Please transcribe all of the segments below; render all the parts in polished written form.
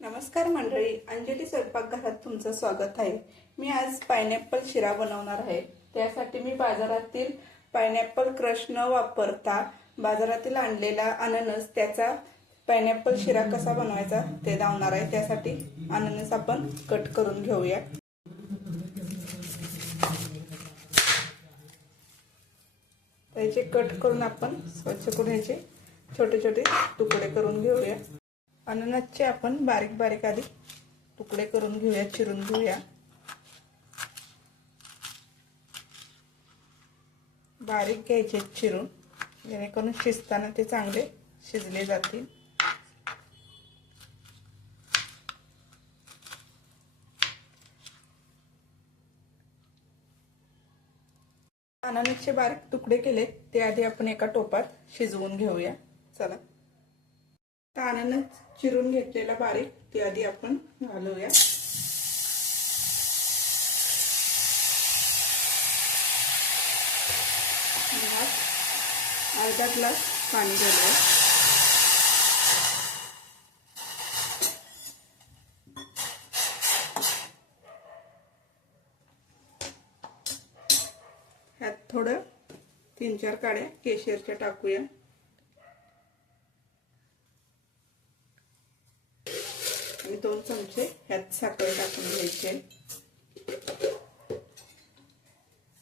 नमस्कार मंडळी, अंजली स्वयंपाकघरात तुमचं स्वागत आहे। मी आज पायनॅपल शिरा बनवणार आहे। त्यासाठी मी बाजारातील पायनॅपल क्रश न वापरता बाजारातील आणलेला अननस त्याचा पायनॅपल शिरा कसा बनवायचा ते दाखवणार आहे। त्यासाठी अननस आपण कट करून घेऊया। त्याचे कट करून आपण स्वच्छ करून याचे छोटे छोटे तुकडे करून घेऊया। अननसचे आपण बारीक बारीक आधी तुकडे करून घेऊया, चिरून घेऊया। बारीक घ्यायचे चिरून, जेणेकरून शिजताना ते चांगले शिजले जातील। अननसचे बारीक तुकडे केले ते आधी आपण एका टोपात शिजवून घेऊया। चला, अननस चिरून घेतलेला बारीक ते आधी आपण घालूया। अर्धा ग्लास पाणी घालूया। ह्यात थोडं 3-4 काड्या केशरच्या टाकूया। आणि 2 चमचे ह्यात साखर टाकून घ्यायचे।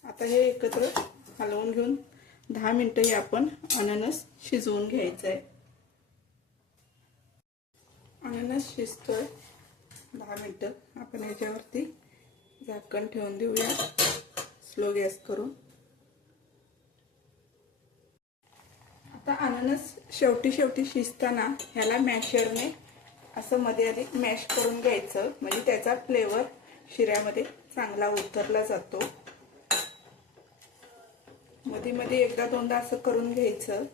आता हे एकत्र हलवून घेऊन 10 मिनिटं हे आपण अननस शिजवून घ्यायचंय। अननस शिजतोय 10 मिनिटं, आपण याच्यावरती झाकण ठेवून देऊया स्लो गॅस करून। आता अननस शेवटी शिजताना ह्याला मॅशरने असं मध्ये आधी मॅश करून घ्यायचं, म्हणजे त्याचा फ्लेवर शिऱ्यामध्ये चांगला उतरला जातो। मध्ये मध्ये एकदा दोनदा असं करून घ्यायचं।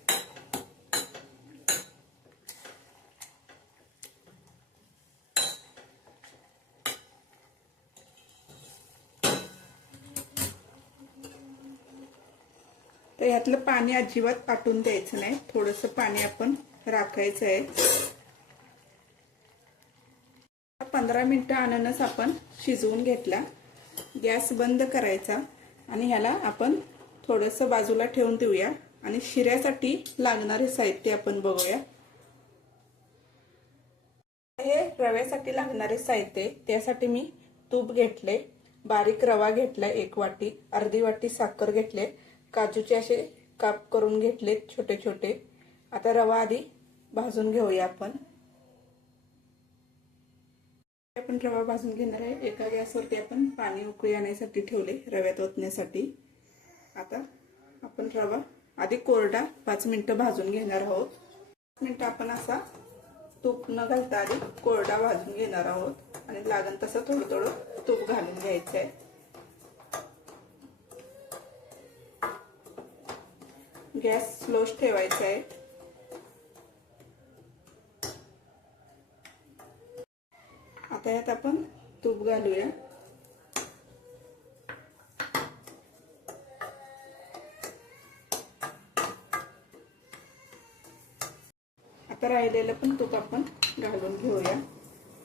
तर यातलं पाणी अजिबात आटून द्यायचं नाही, थोडंसं पाणी आपण राखायचं आहे। 15 मिनिटं अननस आपण शिजवून घेतला। गॅस बंद करायचा आणि ह्याला आपण थोडंसं बाजूला ठेवून देऊया। आणि शिऱ्यासाठी लागणारे साहित्य आपण बघूया। हे रव्यासाठी लागणारे साहित्य, त्यासाठी मी तूप घेतले, बारीक रवा घेतला 1 वाटी, अर्धी वाटी साखर घेतले, काजूचे असे काप करून घेतले छोटे छोटे। आता रवा आधी भाजून घेऊया आपण रवा भाजून घेणार आहे। एका गॅसवरती आपण पाणी उकळी आणण्यासाठी ठेवले रव्यात ओतण्यासाठी। आता आपण रवा आधी कोरडा 5 मिनिटं भाजून घेणार आहोत। 5 मिनिटं आपण असा तूप न घालता आधी कोरडा भाजून घेणार आहोत आणि लागण तसं थोडं थोडं तूप घालून घ्यायचं आहे। गॅस स्लोच ठेवायचा आहे। आता यात आपण तूप घालूया। आता राहिलेलं पण तूप आपण घालून घेऊया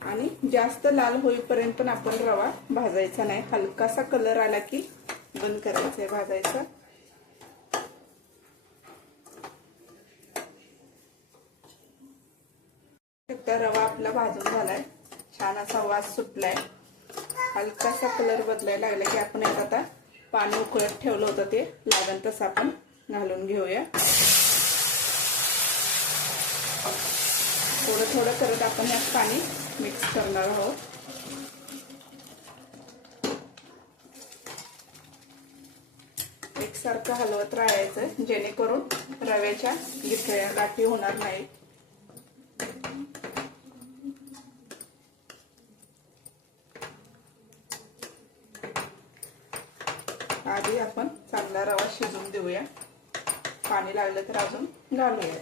आणि जास्त लाल होईपर्यंत पण आपण रवा भाजायचा नाही। हलकासा कलर आला की बंद करायचा आहे भाजायचा। रवा आपला भाजून झालाय, छान असा वास सुटलाय, हलकासा कलर बदलायला लागला की आपण यात आता पाणी उकळत ठेवलं होतं ते लागण तसं आपण घालून घेऊया। थोडं थोडं करत आपण यात पाणी मिक्स करणार आहोत। एकसारखं हलवत राहायचं, जेणेकरून रव्याच्या गिठळ्या गाठी होणार नाही। आधी आपण चांगला रवा शिजवून देऊया, पाणी लागलं तर अजून घालूया।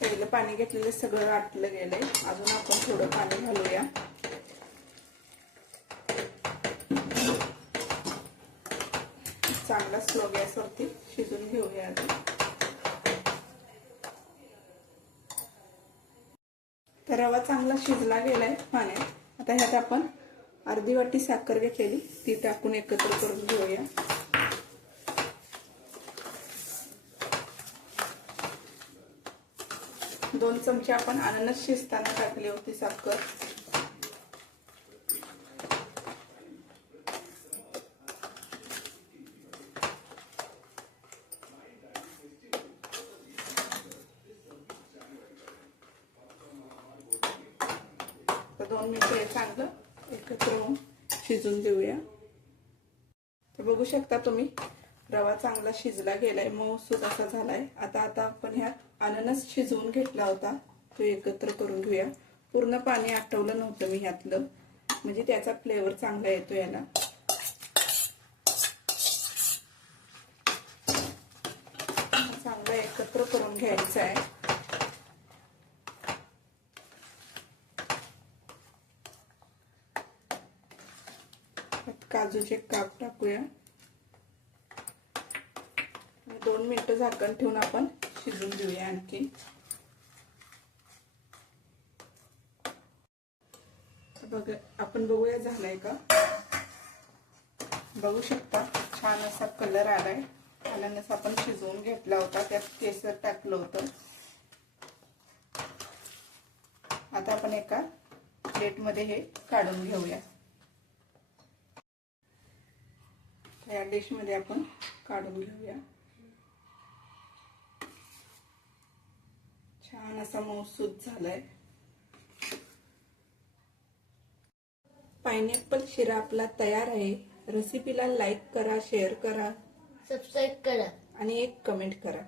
पहिलं पाणी घेतलेलं सगळं आटलं गेलंय, अजून आपण थोडं पाणी घालूया। चांगला स्लो गॅसवरती शिजून घेऊया आधी. तर रवा चांगला शिजला गेलाय पाण्यात. आता ह्यात आपण अर्धी वाटी साखर घेतलेली ती टाकून एकत्र करून घेऊया. दोन चमचे आपण अननस शिजताना टाकली होती साखर. तर 2 मिनिटं हे चांगलं एकत्र होऊन शिजून देऊया. तर बघू शकता तुम्ही रवा चांगला शिजला गेलाय, मऊसूत असा झालाय. आता आपण ह्यात अननस शिजवून घेतला होता तो एकत्र करून घेऊया. पूर्ण पाणी आटवलं नव्हतं मी ह्यातलं, म्हणजे त्याचा फ्लेवर चांगला येतो याला. चांगला एकत्र करून घ्यायचा आहे. काजूचे काप टाकूया. 2 मिनिटं झाकण ठेवून आपण शिजून घेऊया आणखी. बघ आपण बघूया झालाय का. बघू शकता छान असा कलर आलाय. अननस आपण शिजवून घेतला होता, त्यात केसर टाकलं होतं. आता आपण एका प्लेटमध्ये हे काढून घेऊया. या डिश मध्ये आपण काढून घेऊया. छान असा मऊसूत झालाय. पाइनएप्पल शिरा आपला तयार आहे. रेसिपीला लाईक करा, शेअर करा, सबस्क्राईब करा आणि एक कमेंट करा.